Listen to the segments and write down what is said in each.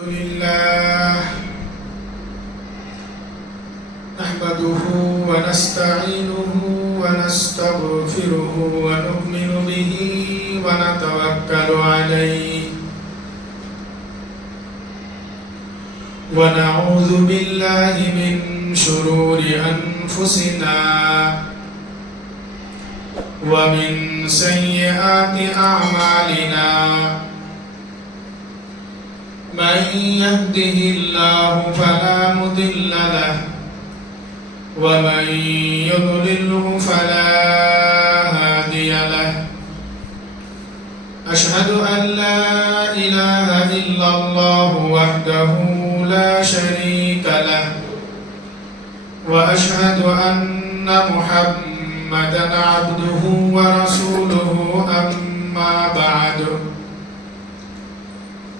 لله نحمده ونستعينه ونستغفره ونؤمن به ونتوكل عليه ونعوذ بالله من شرور أنفسنا ومن سيئات أعمالنا من يهده الله فلا مضل له ومن يضلله فلا هادي له أشهد أن لا إله إلا الله وحده لا شريك له وأشهد أن محمدا عبده ورسوله أما بعد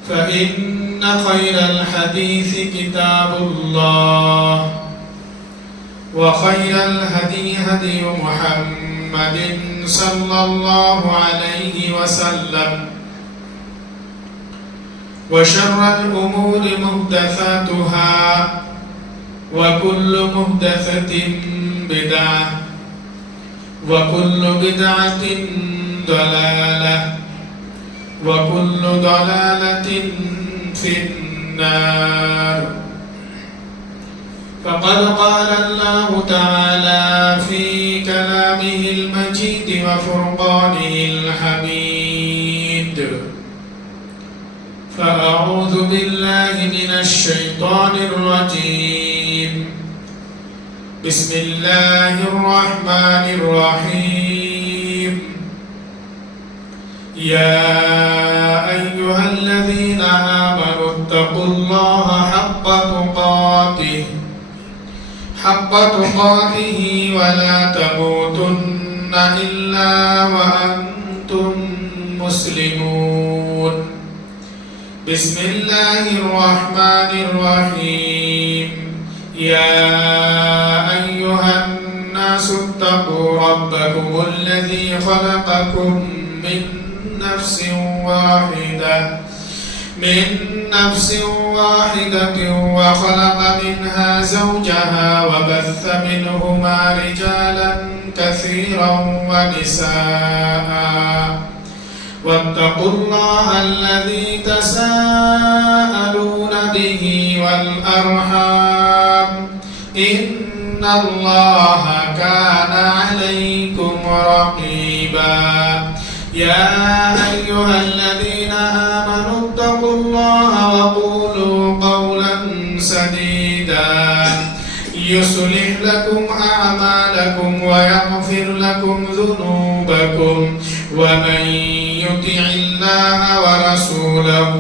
فإن خير الحديث كتاب الله وخير الهدي هدي محمد صلى الله عليه وسلم وشر الأمور محدثاتها وكل محدثة بدعة وكل بدعة ضلالة وكل ضلالة في النار فقد قال الله تعالى في كلامه المجيد وفرقانه الحميد فأعوذ بالله من الشيطان الرجيم بسم الله الرحمن الرحيم يا أيها الذين آمنوا اتقوا الله حق تقاته ولا تموتن إلا وأنتم مسلمون بسم الله الرحمن الرحيم يا أيها الناس اتقوا ربكم الذي خلقكم من نفس واحدة وخلق منها زوجها وبث منهما رجالا كثيرا ونساء واتقوا الله الذي تساءلون به والأرحام إن الله كان عليكم رقيبا يا أيها الذين آمنوا اتقوا الله وقولوا قولا سديدا يصلح لكم أعمالكم ويغفر لكم ذنوبكم ومن يطع الله ورسوله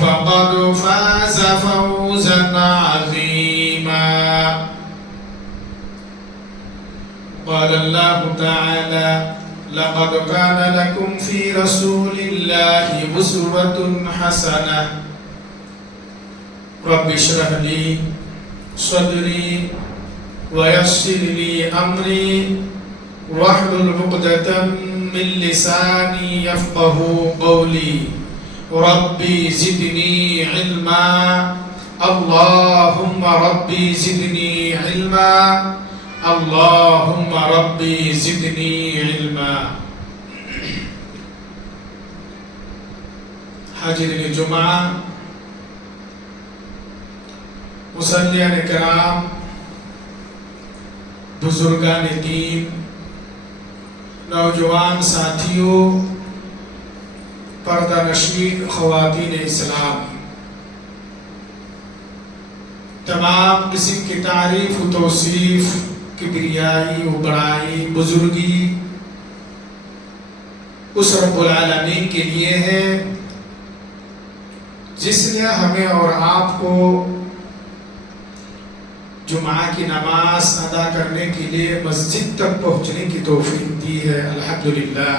فقد فاز فوزا عظيما قال الله تعالى لقد كان لكم في رسول الله أسوة حسنة رب اشرح لي صدري ويسر لي أمري واحلل عقدة من لساني يفقه قولي ربي زدني علما اللهم ربي زدني علما اللهم ربي زدني علما حاضرین جمعہ مصلیان کرام بزرگان دین نوجوان ساتھیوں پردہ نشین خواتین اسلام تمام قسم کی تعریف و توصیف کبریائی و بڑائی بزرگی اس رب العالمین کے لیے ہے جس نے ہمیں اور آپ کو جمعہ کی نماز ادا کرنے کے لیے مسجد تک پہنچنے کی توفیق دی ہے الحمدللہ۔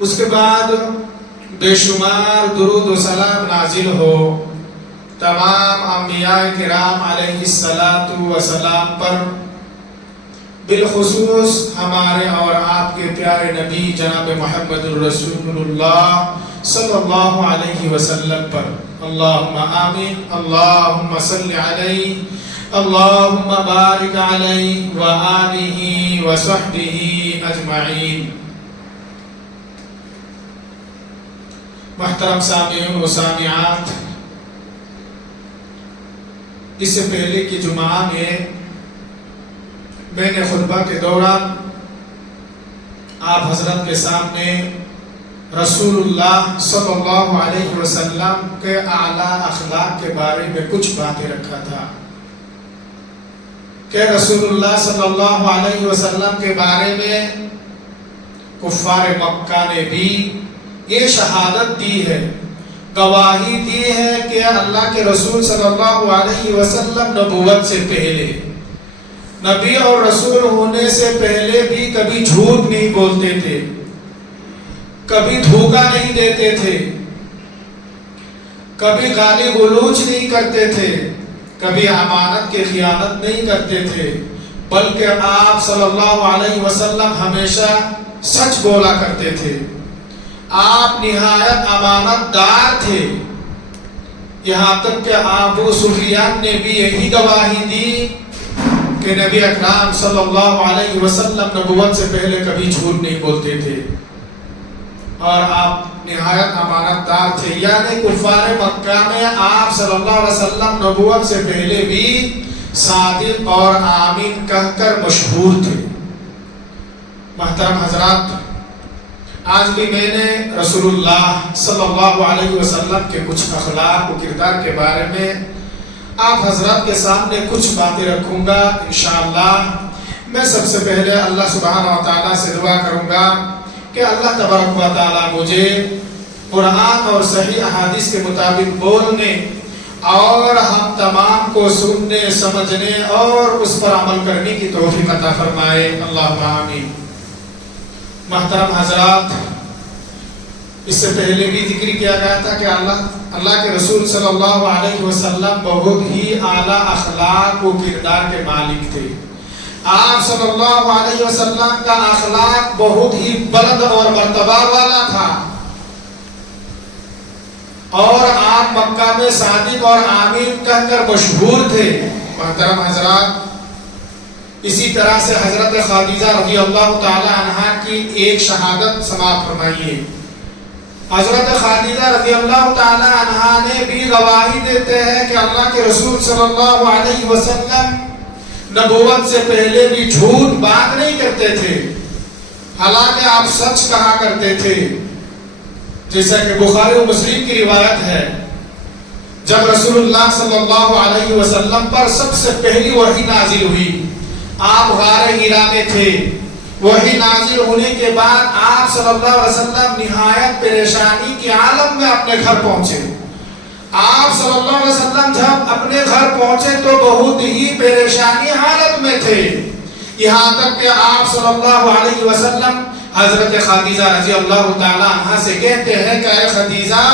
اس کے بعد بے شمار درود و سلام نازل ہو تمام انبیاء کرام علیہ السلام پر، بالخصوص ہمارے اور آپ کے پیارے نبی جناب محمد الرسول اللہ صلی اللہ علیہ وسلم پر۔ اللہم آمین۔ اللہم صلی علیہ، اللہم بارک علیہ وآلہ وصحبہ اجمعین۔ محترم سامعین و سامعات، اس سے پہلے کی جمعہ میں نے خطبہ کے دوران آپ حضرت کے سامنے رسول اللہ صلی اللہ علیہ وسلم کے اعلیٰ اخلاق کے بارے میں کچھ باتیں رکھا تھا کہ رسول اللہ صلی اللہ علیہ وسلم کے بارے میں کفار مکہ نے بھی یہ شہادت دی ہے، گواہی دی ہے کہ اللہ کے رسول صلی اللہ علیہ وسلم نبوت سے پہلے، نبی اور رسول ہونے سے پہلے بھی کبھی جھوٹ نہیں بولتے تھے، کبھی دھوکہ نہیں دیتے تھے، کبھی گالی غلوچ نہیں کرتے تھے، کبھی امانت کی خیانت نہیں کرتے تھے، بلکہ آپ صلی اللہ علیہ وسلم ہمیشہ سچ بولا کرتے تھے۔ آپ نہایت امانت دار تھے، یہاں تک کہ ابو سفیان نے بھی یہی گواہی دی کہ نبی اکرم صلی اللہ علیہ وسلم نبوت سے پہلے کبھی جھوٹ نہیں بولتے تھے اور آپ نہایت امانت دار تھے، یعنی کفار مکہ میں آپ صلی اللہ علیہ وسلم نبوت سے پہلے بھی صادق اور آمین کہہ کر مشہور تھے۔ محترم حضرات، آج بھی میں نے رسول اللہ صلی اللہ علیہ وسلم کے کچھ اخلاق و کردار کے بارے میں آپ حضرات کے سامنے کچھ باتیں رکھوں گا انشاءاللہ۔ میں سب سے پہلے اللہ سبحانہ و تعالیٰ سے دعا کروں گا کہ اللہ تبارک و تعالیٰ مجھے قرآن اور صحیح احادیث کے مطابق بولنے اور ہم تمام کو سننے، سمجھنے اور اس پر عمل کرنے کی توفیق عطا فرمائے، اللہم آمین۔ محترم حضرات، اس سے پہلے بھی ذکر کیا گیا تھا کہ اللہ کے رسول صلی اللہ علیہ وسلم بہت ہی اعلیٰ اخلاق و کردار کے مالک تھے۔ آپ صلی اللہ علیہ وسلم کا اخلاق بہت ہی بلند اور مرتبہ والا تھا اور آپ مکہ میں صادق اور آمین کہہ کر مشہور تھے۔ محترم حضرات، اسی طرح سے حضرت خدیجہ رضی اللہ تعالی عنہا کی ایک شہادت سماعت فرمائیے۔ حضرت خدیجہ رضی اللہ تعالی عنہا نے بھی گواہی دیتے ہیں کہ اللہ کے رسول صلی اللہ علیہ وسلم نبوت سے پہلے بھی جھوٹ بات نہیں کرتے تھے، حالانکہ آپ سچ کہا کرتے تھے، جیسا کہ بخاری و مسلم کی روایت ہے۔ جب رسول اللہ صلی اللہ علیہ وسلم پر سب سے پہلی وحی نازل ہوئی، آپ غار حرا میں تھے، وحی نازل ہونے کے بعد آپ صلی اللہ علیہ وسلم نہایت پریشانی کے عالم میں اپنے گھر پہنچے۔ آپ صلی اللہ علیہ وسلم جب اپنے گھر پہنچے تو بہت ہی پریشانی حالت میں تھے، یہاں تک کہ آپ صلی اللہ علیہ وسلم حضرت خدیجہ رضی اللہ تعالی عنہا سے کہتے ہیں کہ اے خدیجہ،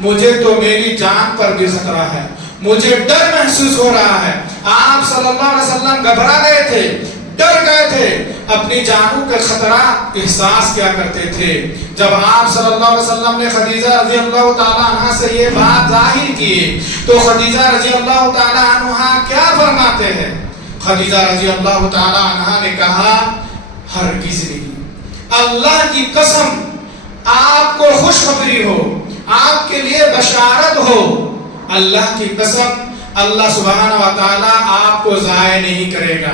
مجھے تو میری جان پر بھی خطرہ ہے، مجھے ڈر محسوس ہو رہا ہے۔ آپ صلی اللہ علیہ وسلم گھبرا گئے تھے، ڈر گئے تھے، اپنی جانوں کے خطرہ احساس کیا کرتے تھے۔ جب آپ صلی اللہ علیہ وسلم نے خدیجہ رضی اللہ تعالی عنہا سے یہ بات ظاہر کی تو خدیجہ رضی اللہ تعالی عنہا کیا فرماتے ہیں؟ خدیجہ رضی اللہ تعالی عنہا نے کہا، ہرگز نہیں، اللہ کی قسم آپ کو خوشخبری ہو، آپ کے لیے بشارت ہو، اللہ کی قسم اللہ سبحانہ و تعالیٰ آپ کو ضائع نہیں کرے گا،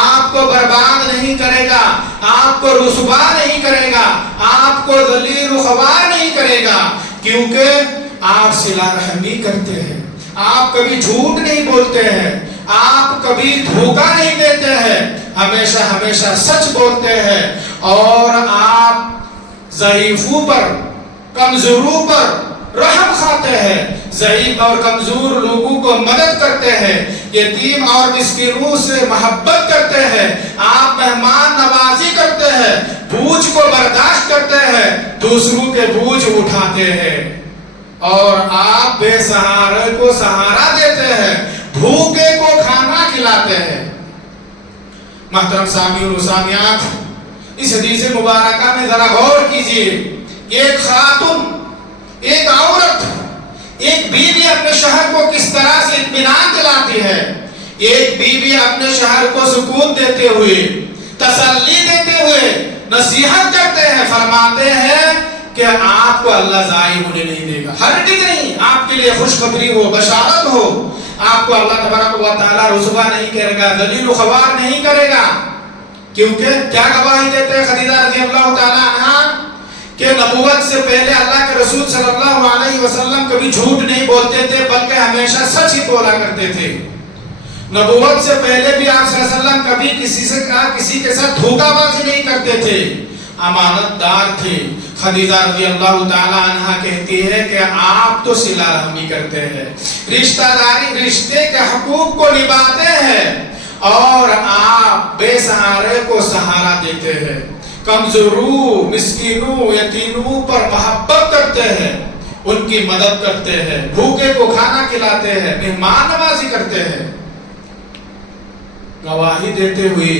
آپ کو برباد نہیں کرے گا، آپ کو رسوا نہیں کرے گا، آپ کو ذلیل و خوار نہیں کرے گا، کیونکہ آپ صلہ رحمی کرتے ہیں، آپ کبھی جھوٹ نہیں بولتے ہیں، آپ کبھی دھوکہ نہیں دیتے ہیں، ہمیشہ سچ بولتے ہیں اور آپ ضعیفوں پر، کمزوروں پر رحم کھاتے ہیں، ضعیف اور کمزور لوگوں کو مدد کرتے ہیں، یتیم اور مسکینوں سے محبت کرتے ہیں، آپ مہمان نوازی کرتے ہیں، بوجھ کو برداشت کرتے ہیں، دوسروں کے بوجھ اٹھاتے ہیں اور آپ بے سہارے کو سہارا دیتے ہیں، بھوکے کو کھانا کھلاتے ہیں۔ محترم سامعین و سامعات، اس حدیث مبارکہ میں ذرا غور کیجئے، ایک خاتون ایک عورت، ایک بیوی اپنے شوہر کو کس طرح سے اطمینان دلاتی ہے، ایک بیوی اپنے شوہر کو سکون دیتے ہوئے، تسلی دیتے ہوئے نصیحت کرتے ہیں، فرماتے ہیں کہ آپ کو اللہ ضائع ہونے نہیں دے گا، ہرگز نہیں، آپ کے لیے خوشخبری ہو، بشارت ہو، آپ کو اللہ تبارک و تعالی رسوا نہیں کرے گا، ذلیل و خوار نہیں کرے گا۔ کیونکہ کیا گواہی دیتے ہیں خدیجہ رضی اللہ تعالی عنہا کہ نبوت سے پہلے اللہ کے رسول صلی اللہ علیہ وسلم کبھی جھوٹ نہیں بولتے تھے، بلکہ ہمیشہ سچ ہی بولا کرتے تھے۔ نبوت سے پہلے بھی آپ صلی اللہ علیہ وسلم کبھی کسی کے ساتھ دھوکہ بازی نہیں کرتے تھے، امانت دار تھے۔ خدیجہ رضی اللہ تعالی عنہا کہتی ہے کہ آپ تو صلہ رحمی کرتے ہیں، رشتہ داری، رشتے کے حقوق کو نبھاتے ہیں، اور آپ بے سہارے کو سہارا دیتے ہیں، کمزوروں، مسکینوں، یتیموں پر محبت کرتے ہیں، ان کی مدد کرتے ہیں، بھوکے کو کھانا کھلاتے ہیں، مہمان نوازی کرتے ہیں۔ گواہی دیتے ہوئے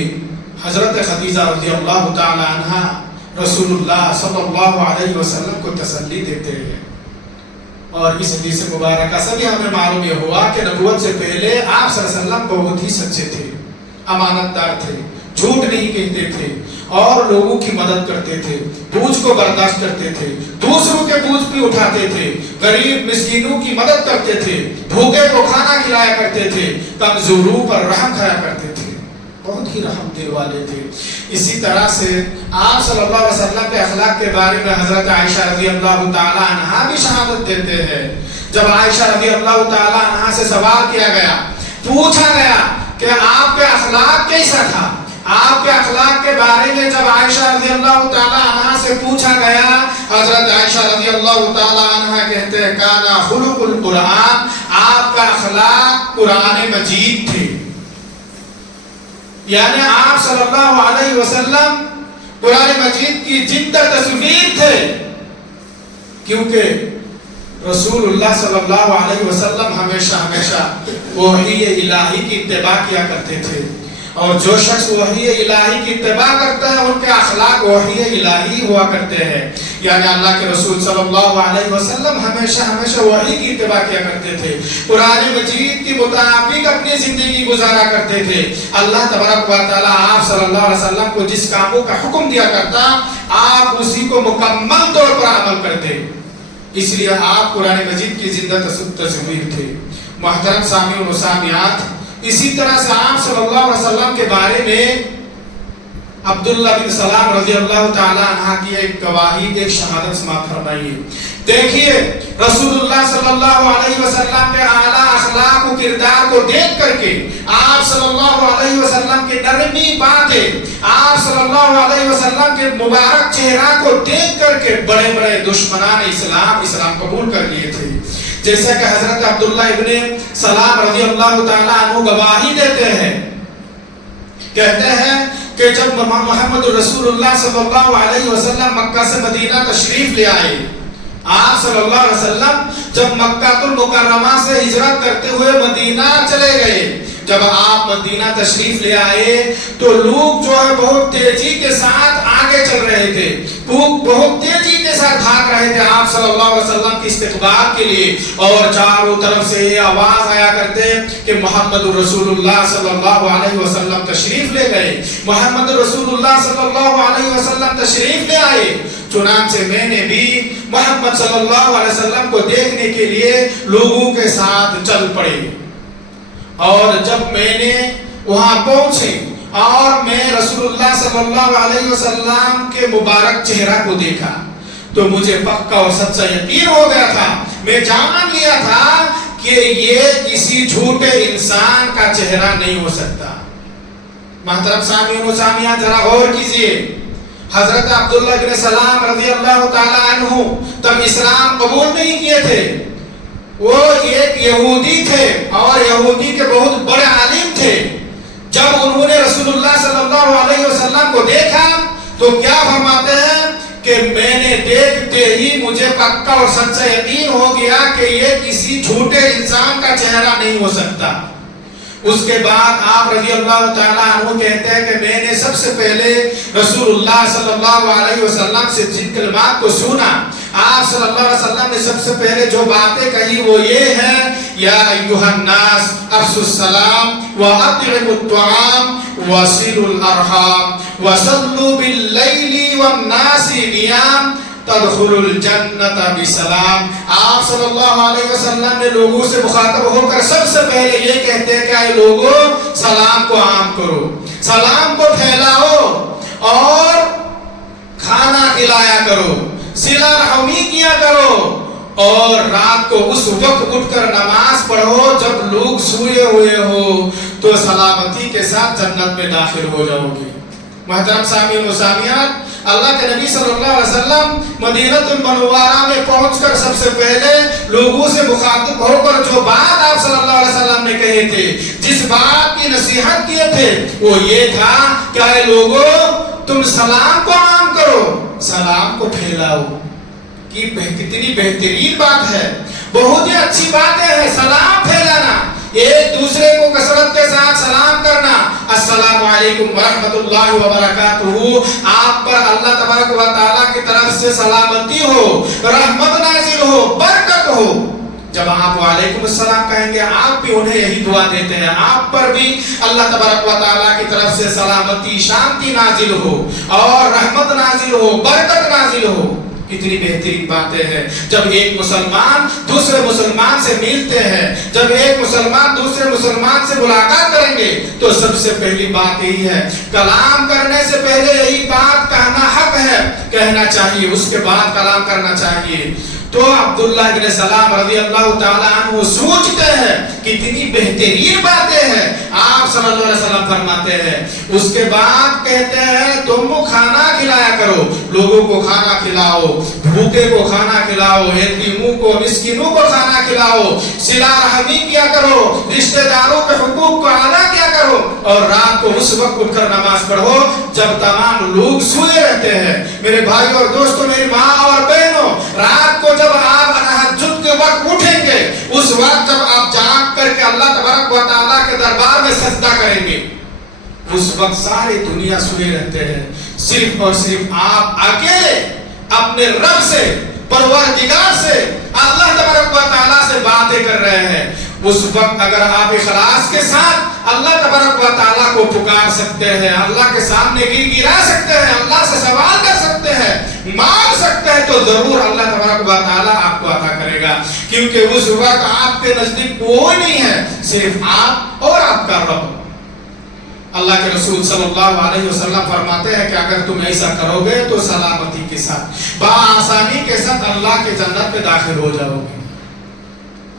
حضرت خدیجہ رضی اللہ تعالی عنہا رسول اللہ صلی اللہ علیہ وسلم کو تسلی دیتے ہیں۔ اور اس حدیث مبارکہ سے بھی ہمیں معلوم یہ ہوا کہ نبوت سے پہلے آپ صلی اللہ علیہ وسلم بہت ہی سچے تھے، امانت دار تھے، جھوٹ نہیں کہتے تھے، اور لوگوں کی مدد کرتے تھے، بوجھ کو برداشت کرتے تھے، دوسروں کے بوجھ بھی اٹھاتے تھے، غریب مسکینوں کی مدد کرتے تھے، بھوکے کو کھانا کھلایا کرتے تھے، کمزوروں پر رحم کھایا کرتے تھے، بہت ہی رحم دل والے تھے۔ اسی طرح سے آپ صلی اللہ علیہ وسلم کے اخلاق کے بارے میں حضرت عائشہ رضی اللہ تعالی عنہا بھی شہادت دیتے ہیں۔ جب عائشہ رضی اللہ تعالی عنہا سے سوال کیا گیا، پوچھا گیا کہ آپ کے اخلاق کیسا تھا، آپ کے اخلاق کے بارے میں جب عائشہ رضی اللہ تعالی عنہا سے پوچھا گیا، حضرت عائشہ رضی اللہ تعالی عنہا کہتے ہیں کانا خلق القرآن، آپ کا اخلاق قرآن مجید تھے، یعنی آپ صلی اللہ علیہ وسلم قرآن مجید کی زندہ تصویر تھے، کیونکہ رسول اللہ صلی اللہ علیہ وسلم ہمیشہ وحی الہی کی اتباع کیا کرتے تھے، اور جو شخص وحی الہی کی اتباع کرتا ہے ان کے اخلاق وحی الہی ہوا کرتے ہیں، یعنی اللہ کے رسول صلی اللہ علیہ وسلم ہمیشہ وحی کی اتباع کیا کرتے تھے، قرآن مجید کے مطابق اپنی زندگی گزارا کرتے تھے۔ اللہ تبارک و تعالی آپ صلی اللہ علیہ وسلم کو جس کاموں کا حکم دیا کرتا آپ اسی کو مکمل طور پر عمل کرتے، اس لیے آپ قرآن مجید کی زندہ تصویر تھے۔ محترم سامعین و سامعات، اسی طرح سے آپ صلی اللہ علیہ وسلم کے بارے میں عبداللہ بن سلام رضی اللہ تعالی عنہ کی ایک گواہی، ایک شہادت سماعت فرمائیے۔ دیکھیے رسول اللہ صلی اللہ علیہ وسلم کے اعلیٰ اخلاق و کردار کو دیکھ کر کے، آپ صلی اللہ علیہ وسلم کے نرمی باتیں، آپ صلی اللہ علیہ وسلم کے مبارک چہرہ کو دیکھ کر کے بڑے بڑے دشمنان اسلام قبول کر لیے تھے، جیسا کہ حضرت عبداللہ ابن سلام رضی اللہ تعالیٰ عنہ گواہی دیتے ہیں، کہتے ہیں کہ جب محمد رسول اللہ صلی اللہ علیہ وسلم مکہ سے مدینہ تشریف لے آئے، آپ صلی اللہ علیہ وسلم جب مکہ المکرمہ سے ہجرت کرتے ہوئے مدینہ چلے گئے، جب آپ مدینہ تشریف لے آئے تو لوگ جو ہے بہت تیزی کے ساتھ آگے چل رہے تھے، بہت تیزی کے ساتھ بھاگ رہے تھے آپ صلی اللہ علیہ وسلم کی استقبال کے لیے، اور چاروں طرف سے یہ آواز آیا کرتے کہ محمد رسول اللہ صلی اللہ علیہ وسلم تشریف لے گئے، محمد رسول اللہ صلی اللہ علیہ وسلم تشریف لے آئے۔ چنانچہ میں نے بھی محمد صلی اللہ علیہ وسلم کو دیکھنے کے لیے لوگوں کے ساتھ چل پڑے، اور جب میں نے وہاں پہنچے اور میں رسول اللہ صلی اللہ علیہ وسلم کے مبارک چہرہ کو دیکھا تو مجھے پکا اور سچا یقین ہو گیا تھا، میں جان لیا تھا کہ یہ کسی جھوٹے انسان کا چہرہ نہیں ہو سکتا۔ محترم سامعین و سامعات، ذرا غور کیجئے، حضرت عبداللہ بن سلام رضی اللہ تعالی عنہ تب اسلام قبول نہیں کیے تھے، وہ ایک یہودی تھے اور یہودی کے بہت بڑے عالم تھے۔ جب انہوں نے رسول اللہ صلی اللہ علیہ وسلم کو دیکھا تو کیا فرماتے ہیں کہ میں نے دیکھتے ہی مجھے پکا اور سچا یقین ہو گیا کہ یہ کسی جھوٹے انسان کا چہرہ نہیں ہو سکتا۔ اس کے بعد آپ رضی اللہ تعالیٰ عنہ کہتے ہیں کہ میں نے سب سے پہلے رسول اللہ صلی اللہ علیہ وسلم سے جن کلمات کو سنا آپ صلی اللہ علیہ وسلم نے سب سے پہلے جو باتیں کہی وہ یہ ہے، یا ایھا الناس افشوا السلام واطعموا الطعام وصلوا الارحام وصلوا باللیل والناس نیام تدخلوا الجنت بسلام۔ آپ صلی اللہ علیہ وسلم نے لوگوں سے مخاطب ہو کر سب سے پہلے یہ کہتے ہیں کہ اے لوگوں، سلام کو عام کرو، سلام کو پھیلاؤ اور کھانا کھلایا کرو، صلہ رحمی کیا کرو، اور رات کو اس وقت اٹھ کر نماز پڑھو جب لوگ سوئے ہوئے ہو، تو سلامتی کے ساتھ جنت میں داخل ہو جاؤ گے۔ محترم سامعین و سامعات، اللہ کے نبی صلی اللہ علیہ وسلم مدینہ المنورہ میں پہنچ کر سب سے پہلے لوگوں سے مخاطب ہو کر جو بات آپ صلی اللہ علیہ وسلم نے کہے تھے، جس بات کی نصیحت کیے تھے، وہ یہ تھا کہ اے لوگو، تم سلام کو عام کرو، سلام کو پھیلاؤ۔ کتنی بہترین بات ہے، بہت ہی اچھی بات ہے سلام پھیلانا، ایک دوسرے کو کثرت کے ساتھ سلام کرنا۔ السلام علیکم ورحمۃ اللہ وبرکاتہ، آپ پر اللہ تبارک و تعالیٰ کی طرف سے سلامتی ہو، رحمت نازل ہو، برکت ہو۔ جب آپ وعلیکم السلام کہیں گے، آپ بھی انہیں یہی دعا دیتے ہیں، آپ پر بھی اللہ تبارک و تعالیٰ کی طرف سے سلامتی، شانتی نازل ہو اور رحمت نازل ہو، برکت نازل ہو۔ کتنی بہترین باتیں ہیں جب ایک مسلمان دوسرے مسلمان سے ملتے ہیں، جب ایک مسلمان دوسرے مسلمان سے ملاقات کریں گے تو سب سے پہلی بات یہی ہے، کلام کرنے سے پہلے یہی بات کہنا حق ہے، کہنا چاہیے، اس کے بعد کلام کرنا چاہیے۔ تو عبداللہ بن سلام رضی اللہ تعالیٰ عنہ سوچتے ہیں کتنی بہترین باتیں ہیں، آپ صلی اللہ علیہ وسلم فرماتے ہیں، اس کے بعد کہتے ہیں تم کو کھانا کھلایا کرو، لوگوں کو کھانا کھلاؤ، بھوکے کو کھانا کھلاؤ، یتیموں کو، مسکینوں کو کھانا کھلاؤ، صلہ رحمی کیا کرو، رشتہ داروں کے حقوق کو ادا کیا کرو، اور رات کو اس وقت اٹھ کر نماز پڑھو جب تمام لوگ سوئے رہتے ہیں۔ میرے بھائی اور دوستوں، میری ماں اور بہنوں، رات کو جب آپ تہجد کے وقت اٹھیں گے، اس وقت جب آپ جاگ کر کے اللہ تبارک و تعالیٰ کے دربار میں سجدہ کریں گے، اس وقت ساری دنیا سوئے رہتے ہیں، صرف اور صرف آپ اکیلے اپنے رب سے، پروردگار سے، اللہ تبارک و تعالیٰ سے باتیں کر رہے ہیں۔ اس وقت اگر آپ اخلاص کے ساتھ اللہ تبارک و تعالیٰ کو پکار سکتے ہیں، اللہ کے سامنے گڑگڑا سکتے ہیں، اللہ سے سوال کر سکتے ہیں، مانگ سکتے ہیں، تو ضرور اللہ تبارک و تعالیٰ آپ کو عطا کرے گا، کیونکہ اس وقت آپ کے نزدیک کوئی نہیں ہے، صرف آپ اور آپ کا رب۔ اللہ کے رسول صلی اللہ علیہ وسلم فرماتے ہیں کہ اگر تم ایسا کرو گے تو سلامتی کے ساتھ، بآسانی کے ساتھ اللہ کے جنت میں داخل ہو جاؤ گے۔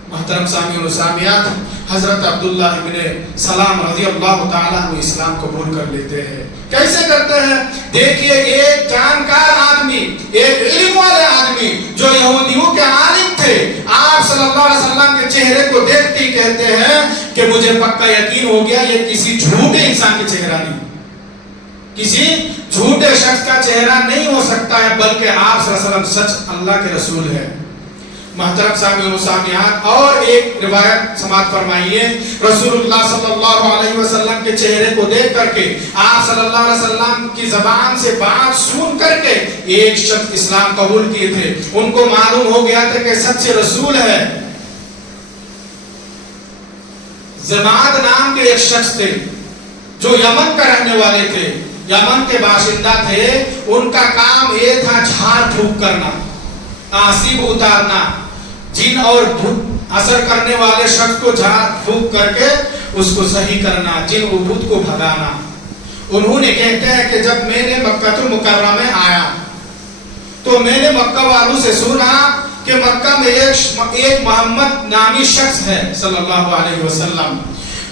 محترم سامعین و سامعات، حضرت عبداللہ ابن سلام رضی اللہ تعالیٰ عنہ اسلام قبول کر لیتے ہیں۔ کیسے کرتے ہیں؟ دیکھیے، ایک جانکار آدمی، ایک علم والے آدمی جو یہودیوں کے عالم تھے، آپ صلی اللہ علیہ وسلم کے چہرے کو دیکھتے ہی کہتے ہیں کہ مجھے پکا یقین ہو گیا یہ کسی جھوٹے انسان کے چہرہ نہیں، کسی جھوٹے شخص کا چہرہ نہیں ہو سکتا ہے، بلکہ آپ صلی اللہ علیہ وسلم سچ اللہ کے رسول ہے۔ محترم سامعین و سامعات، اور ایک روایت سماعت فرمائیے، رسول اللہ صلی اللہ علیہ وسلم کے چہرے کو دیکھ کر کے، آپ صلی اللہ علیہ وسلم کی زبان سے بات سن کر کے ایک شخص اسلام قبول کیے تھے، ان کو معلوم ہو گیا تھا کہ سچے رسول ہے۔ زماد نام کے ایک شخص تھے جو یمن کا رہنے والے تھے، یمن کے باشندہ تھے، ان کا کام یہ تھا جھاڑ پھونک کرنا، آسیب اتارنا، جن اور اثر کرنے والے شخص کو جھاڑ پھونک کر کے اس کو صحیح کرنا، جن و بت کو بھگانا۔ انہوں نے کہتے ہیں کہ جب میں نے مکہ المکرمہ میں آیا تو میں نے مکہ والوں سے سنا کہ مکہ میں ایک محمد نامی شخص ہے صلی اللہ علیہ وسلم،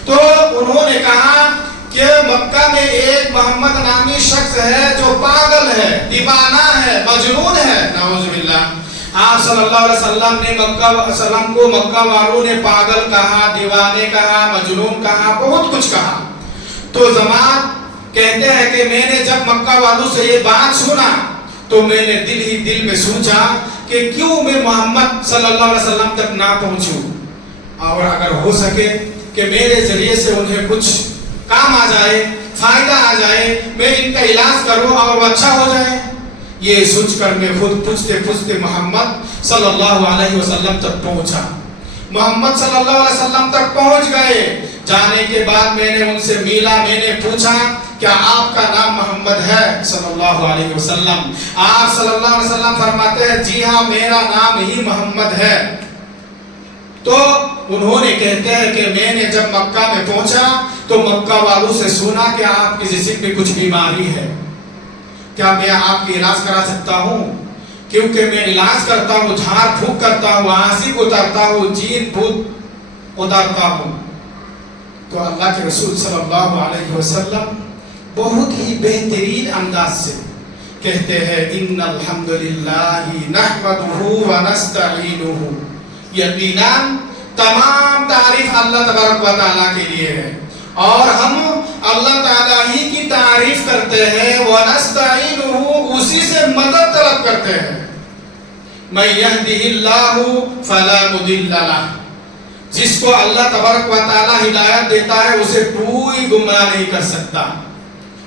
تو انہوں نے کہا کہ مکہ میں ایک محمد نامی شخص ہے جو پاگل ہے، دیوانہ ہے، مجنون ہے، نعوذ باللہ۔ آپ صلی اللہ علیہ وسلم نے مکہ والوں نے پاگل کہا، دیوانے کہا، مجنون کہا، بہت کچھ کہا۔ تو زماد کہتے ہیں کہ میں نے جب مکہ والوں سے یہ بات سنا تو میں نے دل ہی دل میں سوچا کہ کیوں میں محمد صلی اللہ علیہ وسلم تک نہ پہنچوں، اور اگر ہو سکے کہ میرے ذریعے سے انہیں کچھ کام آ جائے، فائدہ آ جائے، میں ان کا علاج کروں اور وہ اچھا ہو جائے۔ یہ سوچ کر میں خود پوچھتے پوچھتے محمد صلی اللہ علیہ وسلم تک پہنچا. محمد صلی اللہ علیہ وسلم تک پہنچ گئے. جانے کے بعد میں نے ان سے ملا, میں نے پوچھا کیا آپ کا نام محمد ہے صلی اللہ علیہ وسلم؟ آپ صلی اللہ علیہ وسلم فرماتے ہیں جی ہاں میرا نام ہی محمد ہے. تو انہوں نے کہتے ہیں کہ میں نے جب مکہ میں پہنچا تو مکہ والوں سے سنا کہ آپ کی جسم میں کچھ بیماری ہے, کیا میں آپ کی علاج کرا سکتا ہوں؟ کیونکہ میں علاج کرتا ہوں, جھاڑ پھونک کرتا ہوں, آنسیب اتارتا ہوں, جین بھوت اتارتا ہوں. تو اللہ کے رسول صلی اللہ علیہ وسلم بہت ہی بہترین انداز سے کہتے ہیں ان الحمدللہ نحمدہ ونستعینہ. یقیناً تمام تعریف اللہ تبارک و تعالیٰ کے لیے ہے اور ہم اللہ تعالیٰ ہی کی تعریف کرتے ہیں. وَنَسْتَعِينُهُ اسی سے مدد طلب کرتے ہیں. مَن يَهْدِهِ اللَّهُ فَلَا مُضِلَّ لَهُ. جس کو اللہ تبارک و تعالیٰ ہدایت دیتا ہے اسے کوئی گمراہ نہیں کر سکتا.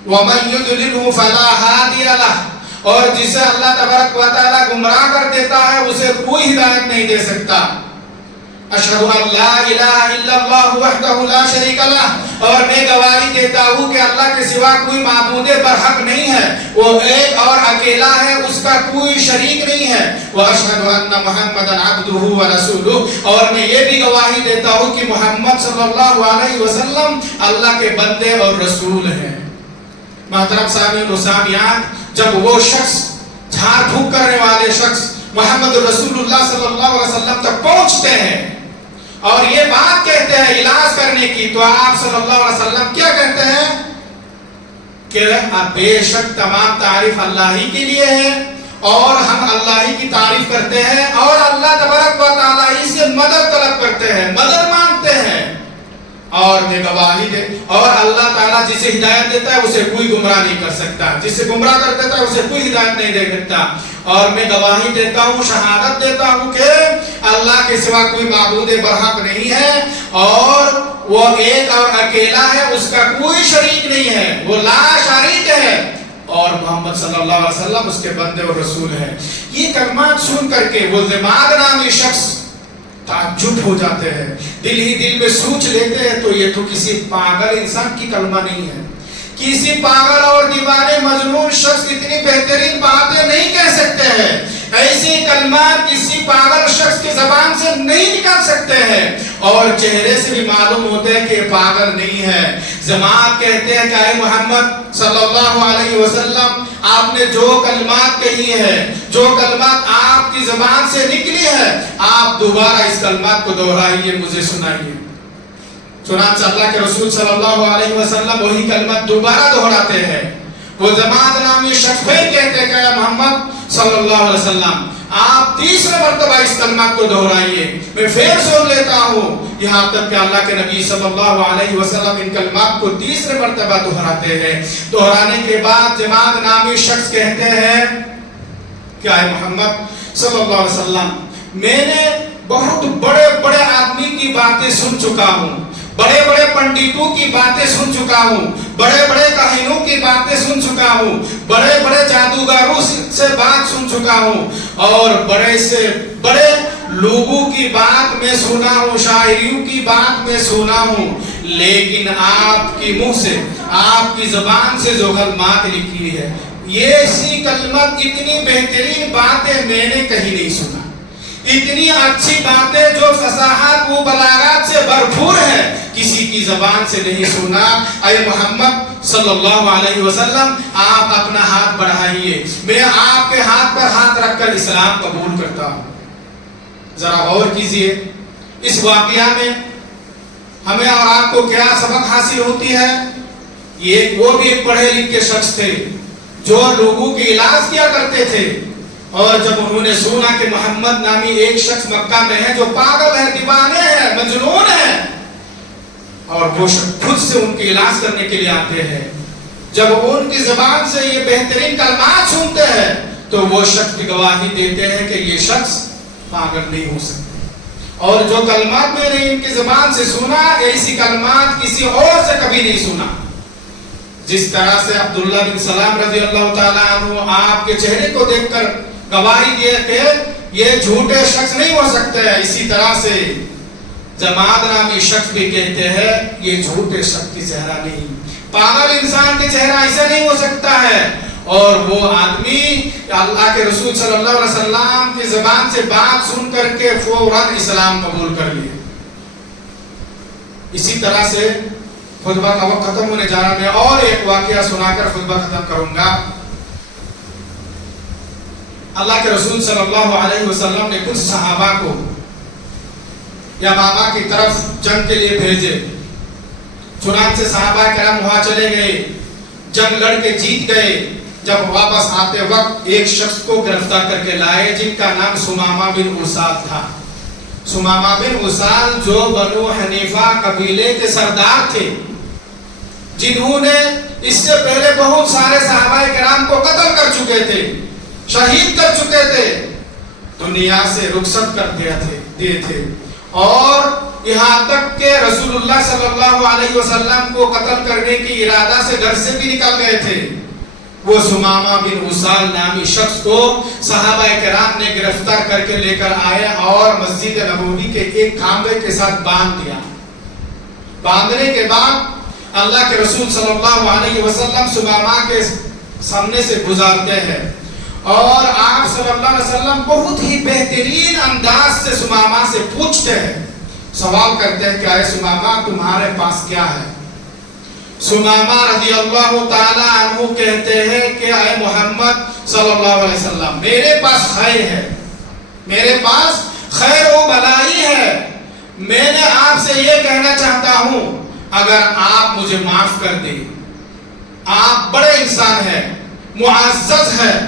وَمَن يُضْلِلْهُ فَلَا هَادِيَ لَهُ. اور جسے اللہ تبارک و تعالیٰ گمراہ کر دیتا ہے اسے کوئی ہدایت نہیں دے سکتا. اشہد ان لا الہ الا اللہ وحدہ لا شریک لہ. اور میں گواہی دیتا ہوں کہ اللہ کے سوا کوئی معبود برحق نہیں ہے, وہ ایک اور اکیلا ہے, اس کا کوئی شریک نہیں ہے. واشہد ان محمدا عبدہ ورسولہ. اور میں یہ بھی گواہی دیتا ہوں کہ محمد صلی اللہ علیہ وسلم اللہ کے بندے اور رسول ہیں. محترم سامعین و سامعات, جب وہ شخص جھاڑ پھونک کرنے والے شخص محمد رسول اللہ صلی اللہ علیہ وسلم تک پہنچتے ہیں اور یہ بات کہتے ہیں علاج کرنے کی, تو آپ صلی اللہ علیہ وسلم کیا کہتے ہیں کہ بے شک تمام تعریف اللہ ہی کے لیے ہے اور ہم اللہ ہی کی تعریف کرتے ہیں اور اللہ تبارک و تعالیٰ ہی سے مدد طلب کرتے ہیں, مدد مانگتے ہیں. اور میں گواہی دے اور اللہ تعالیٰ جسے ہدایت دیتا ہے اسے کوئی گمراہ نہیں کر سکتا, جسے گمراہ کر دیتا ہے اسے کوئی ہدایت نہیں دے سکتا. اور میں گواہی دیتا ہوں, شہادت دیتا ہوں کہ اللہ کے سوا کوئی معبود برحق نہیں ہے اور وہ ایک اور اکیلا ہے, اس کا کوئی شریک نہیں ہے, وہ لا شریک ہے اور محمد صلی اللہ علیہ وسلم اس کے بندے اور رسول ہیں. یہ کلمات سن کر کے وہ ضماد نامی شخص تعجب ہو جاتے ہیں, دل ہی دل میں سوچ لیتے ہیں تو یہ تو کسی پاگل انسان کی کلمہ نہیں ہے, کسی پاگل اور دیوانے مجنون شخص اتنی بہترین باتیں نہیں کہہ سکتے ہیں. ایسی کلمات کسی پاگل شخص کی زبان سے نہیں نکال سکتے ہیں اور چہرے سے بھی معلوم ہوتا ہے کہ پاگل نہیں ہے. جماعت کہتے ہیں کہ اے محمد صلی اللہ علیہ وسلم آپ نے جو کلمات کہی ہے, جو کلمات آپ کی زبان سے نکلی ہے, آپ دوبارہ اس کلمات کو دہرائیے, مجھے سنائیے. چنانچہ اللہ کے رسول صلی اللہ علیہ وسلم وہی کلمات دوبارہ دہراتے ہیں. وہ جماعت نامی شخص پھر کہتے ہیں کہ اے محمد صلی اللہ علیہ وسلم آپ تیسرے مرتبہ اس کلمات کو دہرائیے, میں پھر سن لیتا ہوں. یہاں تک کہ اللہ کے نبی صلی اللہ علیہ وسلم ان کلمات کو تیسرے مرتبہ دہراتے ہیں. دہرانے کے بعد جماعت نامی شخص کہتے ہیں کہ اے محمد صلی اللہ علیہ وسلم میں نے بہت بڑے بڑے آدمی کی باتیں سن چکا ہوں, بڑے بڑے پنڈتوں کی باتیں سن چکا ہوں, بڑے بڑے کاہنوں کی باتیں سن چکا ہوں, بڑے بڑے جادوگروں سے بات سن چکا ہوں اور بڑے سے بڑے لوگوں کی بات میں سنا ہوں, شاعریوں کی بات میں سنا ہوں, لیکن آپ کی منہ سے, آپ کی زبان سے جو کلمات لکھی ہے, یہ ایسی کلمات اتنی بہترین باتیں میں نے کہیں نہیں سنا, اتنی اچھی باتیں جو فصاحت و بلاغت سے بھرپور ہے کسی کی زبان سے نہیں سنا. اے محمد صلی اللہ علیہ وسلم آپ اپنا ہاتھ بڑھائیے, میں آپ کے ہاتھ پر ہاتھ رکھ کر اسلام قبول کرتا ہوں. ذرا غور کیجئے اس واقعہ میں ہمیں اور آپ کو کیا سبق حاصل ہوتی ہے. یہ وہ بھی ایک پڑھے لکھے شخص تھے جو لوگوں کے علاج کیا کرتے تھے اور جب انہوں نے سنا کہ محمد نامی ایک شخص مکہ میں ہے جو پاگل ہے, دیوانے ہیں, مجنون ہے اور وہ شخص خود سے ان کے علاج کرنے کے لیے آتے ہیں, جب ان کی زبان سے یہ بہترین کلمات سنتے ہیں تو وہ شخص کی گواہی دیتے ہیں کہ یہ شخص پاگل نہیں ہو سکتا اور جو کلمات میں نے ان کی زبان سے سنا ایسی کلمات کسی اور سے کبھی نہیں سنا. جس طرح سے عبداللہ بن سلام رضی اللہ تعالیٰ عنہ آپ کے چہرے کو دیکھ کر گواہی دیے کہ یہ جھوٹے شخص نہیں ہو سکتے ہیں، اسی طرح سے جماعت نامی شخص بھی کہتے ہیں یہ جھوٹے شخص کی چہرہ نہیں، پاگل انسان کے چہرہ ایسا نہیں ہو سکتا ہے۔ اور وہ آدمی اللہ کے رسول صلی اللہ علیہ وسلم کی زبان سے بات سن کر کے فوراً اسلام قبول کر لیے۔ اسی طرح سے خطبہ کا وقت ختم ہونے جا رہا، میں اور ایک واقعہ سنا کر خطبہ ختم کروں گا۔ اللہ کے رسول صلی اللہ علیہ وسلم نے کچھ صحابہ کو یمامہ کی طرف جنگ کے لیے بھیجے، چنانچہ صحابہ کرام وہاں چلے گئے، جنگ لڑ کے جیت گئے۔ جب واپس آتے وقت ایک شخص کو گرفتار کر کے لائے جن کا نام سمامہ بن اسال تھا۔ سمامہ بن اسال جو بنو حنیفہ قبیلے کے سردار تھے، جنہوں نے اس سے پہلے بہت سارے صحابہ کرام کو قتل کر چکے تھے، شہید کر چکے تھے، دنیا سے رخصت کر دیے تھے، اور یہاں تک کہ رسول اللہ صلی اللہ علیہ وسلم کو قتل کرنے کی ارادہ سے گھر سے بھی نکل گئے تھے۔ وہ سمامہ بن اسال نامی شخص کو صحابہ کرام نے گرفتار کر کے لے کر آئے اور مسجد نبوی کے ایک کھمبے کے ساتھ باندھ دیا۔ باندھنے کے بعد اللہ کے رسول صلی اللہ علیہ وسلم سمامہ کے سامنے سے گزارتے ہیں، اور آپ صلی اللہ علیہ وسلم بہت ہی بہترین انداز سے سمامہ سے پوچھتے ہیں، سوال کرتے ہیں کہ اے سمامہ تمہارے پاس کیا ہے؟ سمامہ رضی اللہ تعالی عنہ کہتے ہیں کہ اے محمد صلی اللہ علیہ وسلم میرے پاس خیر ہے، میرے پاس خیر و بلائی ہے، میں نے آپ سے یہ کہنا چاہتا ہوں اگر آپ مجھے معاف کر دیں، آپ بڑے انسان ہیں، معزز ہیں،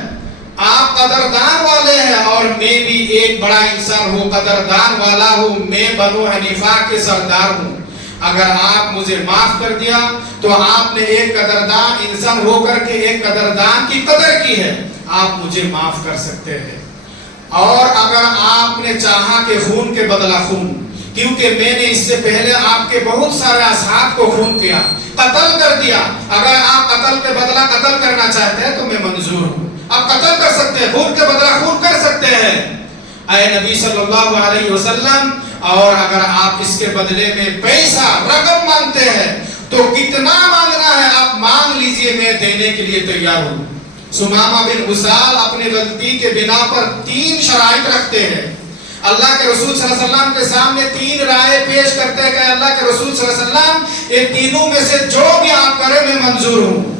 آپ قدردان والے ہیں، اور میں بھی ایک بڑا انسان ہوں، قدردان والا ہوں، میں بنو حنیفہ کے سردار ہوں، اگر آپ مجھے معاف کر دیا تو آپ نے ایک قدردان انسان ہو کر کے ایک قدردان کی قدر کی ہے، آپ مجھے معاف کر سکتے ہیں۔ اور اگر آپ نے چاہا کہ خون کے بدلہ خون، کیونکہ میں نے اس سے پہلے آپ کے بہت سارے اصحاب کو خون کیا، قتل کر دیا، اگر آپ قتل کے بدلہ قتل کرنا چاہتے ہیں تو میں منظور ہوں، آپ قتل کر سکتے ہیں، خون کے بدلہ خون کر سکتے ہیں اے نبی صلی اللہ علیہ وسلم۔ اور اگر آپ اس کے بدلے میں پیسہ رقم مانگتے ہیں تو کتنا مانگنا ہے آپ مانگ لیجئے، میں دینے کے لیے تیار ہوں۔ سمامہ بن اسال اپنی غلطی کے بنا پر 3 شرائط رکھتے ہیں، اللہ کے رسول صلی اللہ علیہ وسلم کے سامنے 3 رائے پیش کرتے ہیں کہ اللہ کے رسول صلی اللہ علیہ وسلم یہ تینوں میں سے جو بھی آپ کریں میں منظور ہوں۔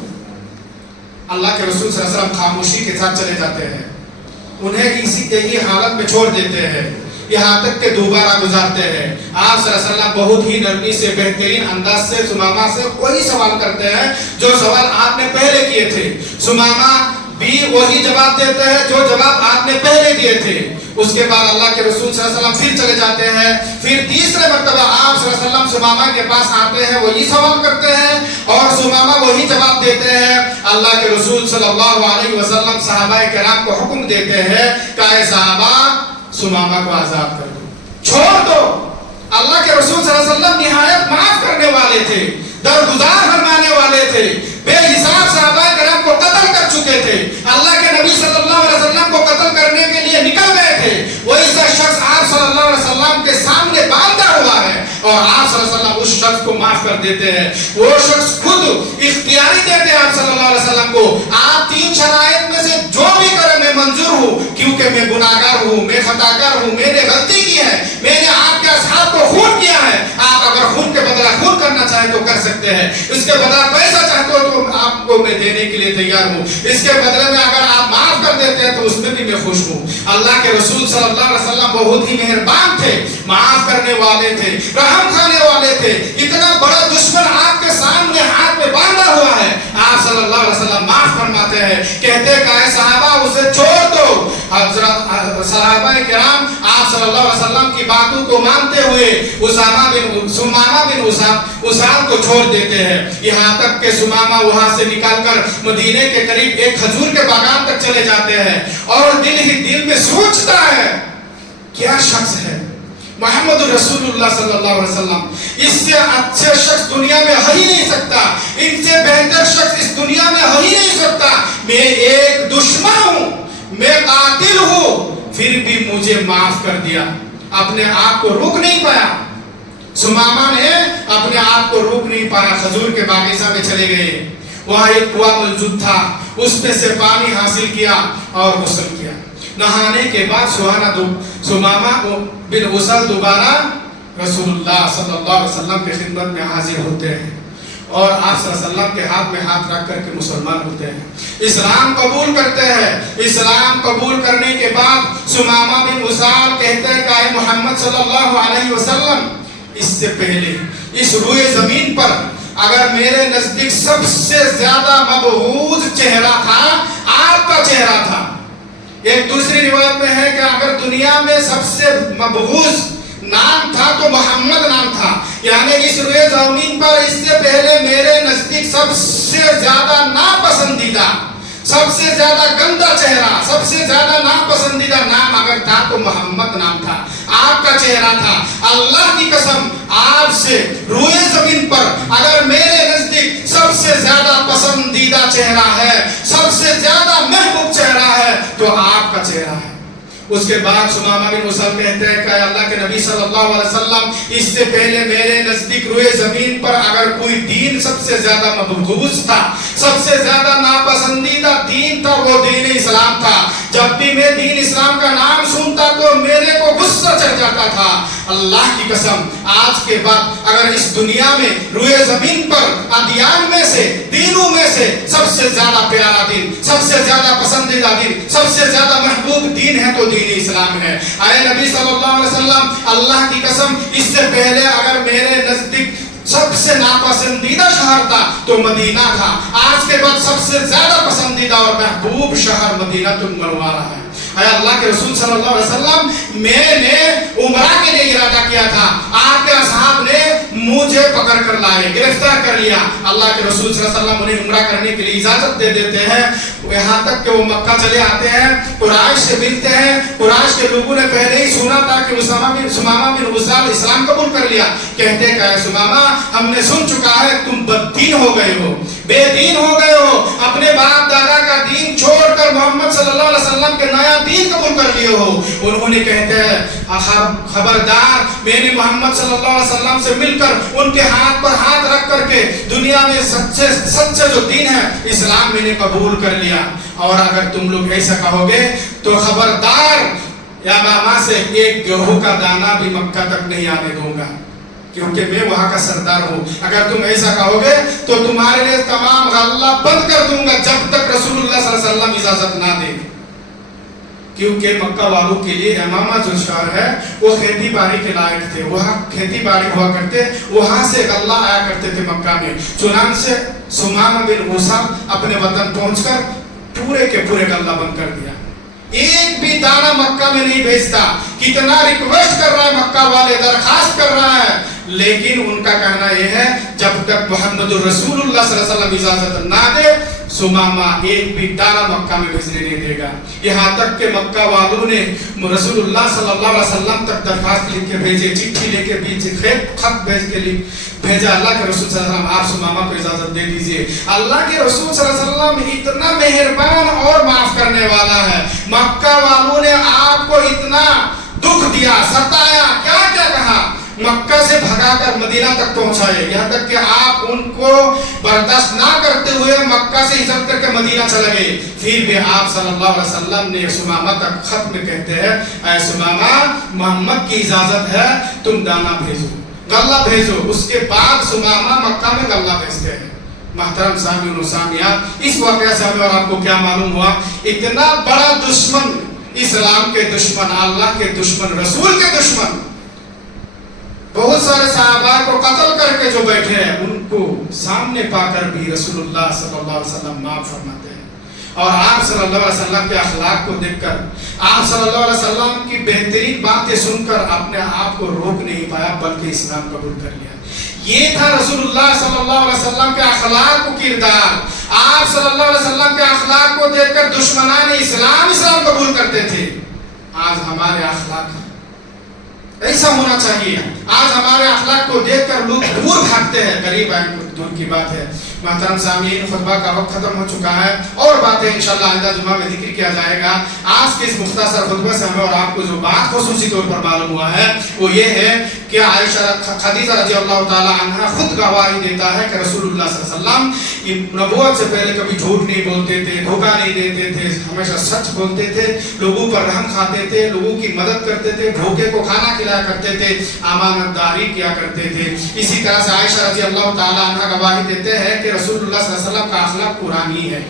اللہ کے رسول صلی اللہ علیہ وسلم خاموشی کے ساتھ چلے جاتے ہیں، انہیں اسی طرح حالت میں چھوڑ دیتے ہیں، یہاں تک کہ دوبارہ گزارتے ہیں۔ آپ صلی اللہ علیہ وسلم بہت ہی نرمی سے بہترین انداز سے سمامہ سے وہی سوال کرتے ہیں جو سوال آپ نے پہلے کیے تھے، سمامہ بھی وہی جواب دیتے ہیں جو جواب آپ نے پہلے دیے تھے۔ اس کے بعد اللہ کے رسول صلی اللہ علیہ وسلم پھر چلے جاتے ہیں، پھر تیسرے مرتبہ آپ صلی اللہ علیہ وسلم سمامہ کے پاس آتے ہیں، وہی سوال کرتے ہیں اور سمامہ وہی جواب دیتے ہیں۔ اللہ کے رسول صلی اللہ علیہ وسلم صحابہ کرام کو حکم دیتے ہیں کہ اے صحابہ سمامہ کو آزاد کر دو، چھوڑ دو۔ اللہ کے رسول صلی اللہ علیہ وسلم نہایت معاف کرنے والے تھے، درگزار فرمانے والے تھے، بے حساب صحابہ کرام کو قتل کر چکے تھے، اللہ کے نبی صلی اللہ علیہ وسلم کو قتل کرنے کے لیے نکل گئے تھے، وہی شخص آپ صلی اللہ علیہ وسلم کے سامنے باندھا ہوا ہے اور آپ صلی اللہ علیہ وسلم اس شخص کو معاف کر دیتے ہیں۔ وہ شخص خود اختیاری دیتے ہیں آپ صلی اللہ علیہ وسلم کو، آپ 3 شرائط میں سے جو بھی کریں میں منظور ہوں، کیونکہ میں گناہگار ہوں، میں خطاکار ہوں، میں نے غلطی کی ہے، میں نے آپ کے اصحاب کو خون کیا ہے، آپ اگر خون کے بدلہ خون کرنا چاہیں تو کر سکتے ہیں، اس کے بدلہ پیسہ چاہتے ہو تو آپ کو میں دینے کے لیے تیار ہوں، اس کے بدلے میں اگر آپ معاف کر دیتے ہیں تو اس میں بھی میں خوش ہوں۔ اللہ کے رسول صلی اللہ علیہ وسلم بہت ہی مہربان تھے، معاف کرنے والے تھے، رحم کھانے والے تھے، اتنا بڑا دشمن آپ کے سامنے ہاتھ میں باندھا ہوا ہے، آپ صلی اللہ علیہ وسلم معاف فرماتے ہیں، کہتے ہیں کہ اے صحابہ اسے چھوڑ دو۔ حضرت صحابہ کرام آپ صلی اللہ علیہ وسلم کی باتوں کو مانتے ہوئے سمامہ بن اسال کو چھوڑ دیتے ہیں، یہاں تک کہ سمامہ وہاں سے نکل کر مدینے کے قریب ایک کھجور کے باغان تک چلے جاتے ہیں، اور دل ہی دل میں سوچتا ہے کیا شخص ہے، محمد رسول اللہ صلی اللہ علیہ وسلم، اس سے اچھے شخص دنیا میں ہو ہی نہیں سکتا، ان سے بہتر شخص اس دنیا میں ہو ہی نہیں سکتا۔ میں ایک دشمن ہوں، میں قاتل ہوں، پھر بھی مجھے معاف کر دیا، اپنے آپ کو روک نہیں پایا۔ سمامہ نے اپنے آپ کو روک نہیں پایا، کھجور کے باغیچہ میں چلے گئے، وہاں ایک کنواں موجود تھا، اس میں سے پانی حاصل کیا اور غسل کیا۔ نہانے کے بعد سمامہ بن اسل دوبارہ رسول اللہ صلی اللہ علیہ وسلم کی خدمت میں حاضر ہوتے ہیں اور آپ صلی اللہ علیہ وسلم کے ہاتھ میں ہاتھ رکھ کر کے مسلمان ہوتے ہیں، اسلام قبول کرتے ہیں۔ اسلام قبول کرنے کے بعد سمامہ بن اسل کہتے ہیں کہ اے محمد صلی اللہ علیہ وسلم، اس سے پہلے اس روئے زمین پر اگر میرے نزدیک سب سے زیادہ مبغوض چہرہ تھا، آپ کا چہرہ تھا۔ ایک دوسری روایت میں ہے کہ اگر دنیا میں سب سے مبغوض نام تھا تو محمد نام تھا، یعنی اس روئے زمین پر اس سے پہلے میرے نزدیک سب سے زیادہ ناپسندیدہ، سب سے زیادہ گندا چہرہ، سب سے زیادہ ناپسندیدہ نام اگر تھا تو محمد نام تھا، آپ کا چہرہ تھا۔ اللہ کی قسم، آپ سے روئے زمین پر اگر میرے نزدیک سب سے زیادہ پسندیدہ چہرہ ہے، سب سے زیادہ محبوب چہرہ ہے تو آپ کا چہرہ ہے۔ اس کے بعد سمامہ بن اسل کہتے ہیں کہ اللہ کے نبی صلی اللہ علیہ وسلم، اس سے پہلے میرے نزدیک روئے زمین پر اگر کوئی دین سب سے زیادہ مبغوض تھا، سب سے زیادہ ناپسندیدہ دین تھا، وہ دین اسلام تھا۔ جب بھی میں دین اسلام کا نام سنتا تو میرے کو غصہ چڑھ جاتا تھا۔ اللہ کی قسم، آج کے بعد اگر اس دنیا میں روئے زمین پر ادیان میں سے، دینوں میں سے سب سے زیادہ پیارا دین، سب سے زیادہ پسندیدہ دین، سب سے زیادہ محبوب دین ہے تو دین اسلام ہے۔ اے نبی صلی اللہ علیہ وسلم، اللہ کی قسم، اس سے پہلے اگر میرے نزدیک سب سے ناپسندیدہ شہر تھا تو مدینہ تھا، آج کے بعد سب سے زیادہ پسندیدہ اور محبوب شہر مدینہ المنورہ ہے۔ اے اللہ کے رسول صلی اللہ علیہ وسلم، میں نے عمرہ کے لیے ارادہ کیا تھا، آپ کے اصحاب نے مجھے پکڑ کر لائے، گرفتار کر لیا۔ اللہ کے رسول صلی اللہ علیہ وسلم انہیں عمرہ کرنے کے لیے اجازت دے دیتے ہیں، یہاں تک کہ وہ مکہ چلے آتے ہیں، قریش سے ملتے ہیں۔ قریش کے لوگوں نے پہلے ہی سنا تھا کہ سمامہ بن اسل اسلام قبول کر لیا، کہتے کہ اے سمامہ، ہم نے سن چکا ہے تم بددین ہو گئے ہو، بے دین ہو گئے ہو، اپنے باپ دادا کا دین چھوڑ کر محمد صلی اللہ علیہ وسلم کے نیا دین قبول کر لیے ہو۔ انہوں نے کہتے ہیں خبردار، میں نے محمد صلی اللہ علیہ وسلم سے مل کر ان کے ہاتھ پر ہاتھ رکھ کر کے دنیا میں سچے جو دین ہے اسلام میں نے قبول کر لیا، اور اگر تم لوگ ایسا کہو گے تو خبردار یا ماما سے ایک گیہوں کا دانہ بھی مکہ تک نہیں آنے دوں گا، کیونکہ میں وہاں کا سردار ہوں۔ اگر تم ایسا کہو گے تو تمہارے لیے تمام غلہ بند کر دوں گا جب تک رسول اللہ صلی اللہ علیہ وسلم اجازت نہ دے، کیونکہ مکہ والوں کے لیے امامہ جو شہر ہے وہ کھیتی باڑی کے لائق تھے، وہاں کھیتی باڑی ہوا کرتے، وہاں سے غلہ آیا کرتے تھے مکہ میں۔ چنانچہ سمامہ بن اسل اپنے وطن پہنچ کر پورے کے پورے غلہ بند کر دیا، ایک بھی دانہ مکہ میں نہیں بھیجتا۔ کتنا ریکویسٹ کر رہا ہے مکہ والے، درخواست کر رہا ہے، لیکن ان کا کہنا یہ ہے جب تک محمد رسول اللہ صلی اللہ علیہ وسلم اجازت نہ دے سمامہ ایک بھی دانہ مکہ میں بھیجنے نہیں دے گا۔ یہاں تک کہ مکہ والوں نے رسول اللہ صلی اللہ علیہ وسلم تک درخواست لکھ کے بھیجے، چٹھی لے کے بھیجے، خط بھیج کے بھیجا، اللہ کے رسول صلی اللہ علیہ وسلم آپ سمامہ کو اجازت دے دیجئے۔ اللہ کے رسول صلی اللہ علیہ وسلم اتنا مہربان اور معاف کرنے والا ہے، مکہ والوں نے آپ کو اتنا دکھ دیا، ستایا، کیا کیا کہا، مکہ سے بھگا کر مدینہ تک پہنچائے، یہاں تک کہ آپ ان کو برداشت نہ کرتے ہوئے مکہ سے ہجرت کر کے مدینہ چلے گئے۔ پھر بھی آپ صلی اللہ علیہ وسلم نے سمامہ تک خط میں کہتے ہیں اے سمامہ، محمد کی اجازت ہے تم دانہ بھیجو، غلہ بھیجو۔ اس کے بعد سمامہ مکہ میں غلہ بھیجتے ہیں۔ محترم سامعین و سامعات، اس واقعہ سے ہمیں اور آپ کو کیا معلوم ہوا؟ اتنا بڑا دشمن، اسلام کے دشمن، اللہ کے دشمن، رسول کے دشمن، بہت سارے صحابہ کو قتل کر کے جو بیٹھے ہیں ان کو سامنے پا کر بھی رسول اللہ صلی اللہ علیہ وسلم معاف فرماتے ہیں، اور آپ صلی اللہ علیہ وسلم کے اخلاق کو دیکھ کر، آپ صلی اللہ علیہ وسلم کی بہترین باتیں سن کر اپنے آپ کو روک نہیں پایا بلکہ اسلام قبول کر لیا۔ یہ تھا رسول اللہ صلی اللہ علیہ وسلم کے اخلاق و کردار۔ آپ صلی اللہ علیہ وسلم کے اخلاق کو دیکھ کر دشمنان اسلام قبول کرتے تھے۔ آج ہمارے اخلاق ایسا ہونا چاہیے. آج ہمارے اخلاق کو دیکھ کر لوگ دور بھاگتے ہیں, قریب آئیں دور کی بات ہے. محترم سامعین, خطبہ کا وقت ختم ہو چکا ہے, اور باتیں انشاءاللہ آئندہ جمعہ میں ذکر کیا جائے گا. آج کے اس مختصر خطبے سے ہمیں اور آپ کو جو بات خصوصی طور پر معلوم ہوا ہے وہ یہ ہے کہ عائشہ خدیجہ رضی اللہ تعالی عنہ خود گواہی دیتا ہے کہ رسول اللہ صلی اللہ علیہ وسلم نبوت سے پہلے کبھی جھوٹ نہیں بولتے تھے, دھوکہ نہیں دیتے تھے, ہمیشہ سچ بولتے تھے, لوگوں پر رحم کھاتے تھے, لوگوں کی مدد کرتے تھے, بھوکے کو کھانا کھلایا کرتے تھے, امانت داری کیا کرتے تھے. اسی طرح سے عائشہ رضی اللہ تعالی عنہ گواہی دیتے ہیں کہ رسول اللہ صلی اللہ علیہ وسلم کا اخلاق قرآنی ہے.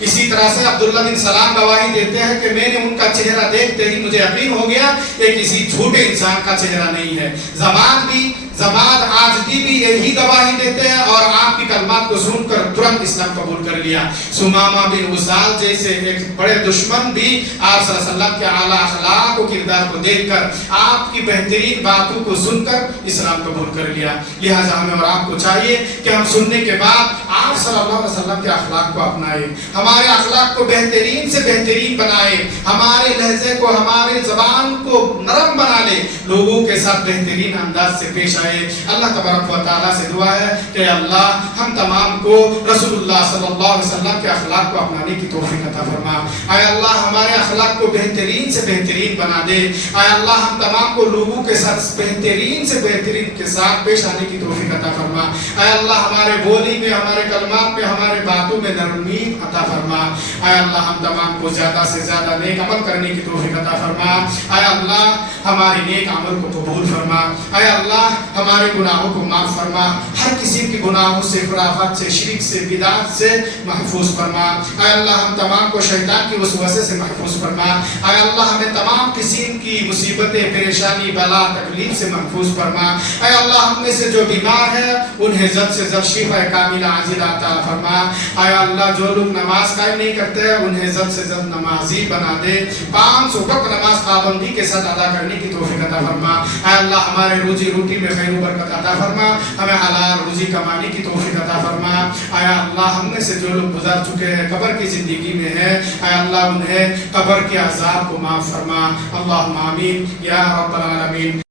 اسی طرح سے عبداللہ بن سلام گواہی دیتے ہیں کہ میں نے ان کا چہرہ دیکھتے ہی مجھے یقین ہو گیا یہ کسی جھوٹے انسان کا چہرہ نہیں ہے. زبان آجدی بھی یہی گواہی دیتے ہیں اور آپ کی کلمات کو سن کر ترنت اسلام قبول کر لیا. سمامہ بن وصال جیسے ایک بڑے دشمن بھی آپ صلی اللہ علیہ وسلم کے اعلیٰ اخلاق و کردار کو دیکھ کر, آپ کی بہترین باتوں کو سن کر اسلام قبول کر لیا. لہٰذا ہمیں اور آپ کو چاہیے کہ ہم سننے کے بعد آپ صلی اللہ علیہ وسلم کے اخلاق کو اپنائیں, ہمارے اخلاق کو بہترین سے بہترین بنائے, ہمارے لہجے کو, ہمارے زبان کو نرم بنا لے, لوگوں کے ساتھ بہترین انداز سے پیش آئے. اللہ تبارک و تعالیٰ سے دعا ہے کہ اللہ ہم تمام کو رسول اللہ صلی اللہ علیہ وسلم کے اخلاق کو اپنانے کی توفیق عطا فرما. اے اللہ ہمارے اخلاق کو بہترین سے بہترین بنا دے. اے اللہ ہم تمام کو لوگوں کے ساتھ بہترین سے بہترین کے ساتھ پیش آنے کی توفیق عطا فرما. اے اللہ ہمارے بولی میں, ہمارے کلمات میں, ہمارے باتوں میں نرمی عطا فرما. اے اللہ ہم تمام کو زیادہ سے زیادہ نیک عمل کرنے کی توفیق عطا فرما. اے اللہ ہمارے نیک عمل کو قبول فرما. اے اللہ ہمارے گناہوں کو معاف فرما, ہر قسم کے گناہوں سے, خرافات سے, شرک سے, بدعات سے محفوظ فرما. اے اللہ ہم تمام کو شیطان کی وسوسے سے محفوظ فرما. اے اللہ ہمیں تمام قسم کی مصیبتیں, پریشانی, بلا, تکلیف سے محفوظ فرما. اے اللہ ہم میں سے جو بیمار ہے انہیں جلد سے جلد شفا کاملہ عاجلہ عطا فرما. اے اللہ جو لوگ نماز قائم نہیں کرتے انہیں جلد سے جلد نمازی بنا دے. 5 وقت نماز پابندی کے ساتھ ادا کرنے کی توفیق عطا فرما. اے اللہ ہمارے روزی روٹی میں خیر و برکت عطا فرما, ہمیں حلال روزی کمانے کی توفیق عطا فرما. اے اللہ ہم میں سے جو لوگ گزر چکے ہیں, قبر کی زندگی میں ہیں, اے اللہ انہیں قبر کے عذاب کو معاف فرما. اللہم آمین یا رب العالمین.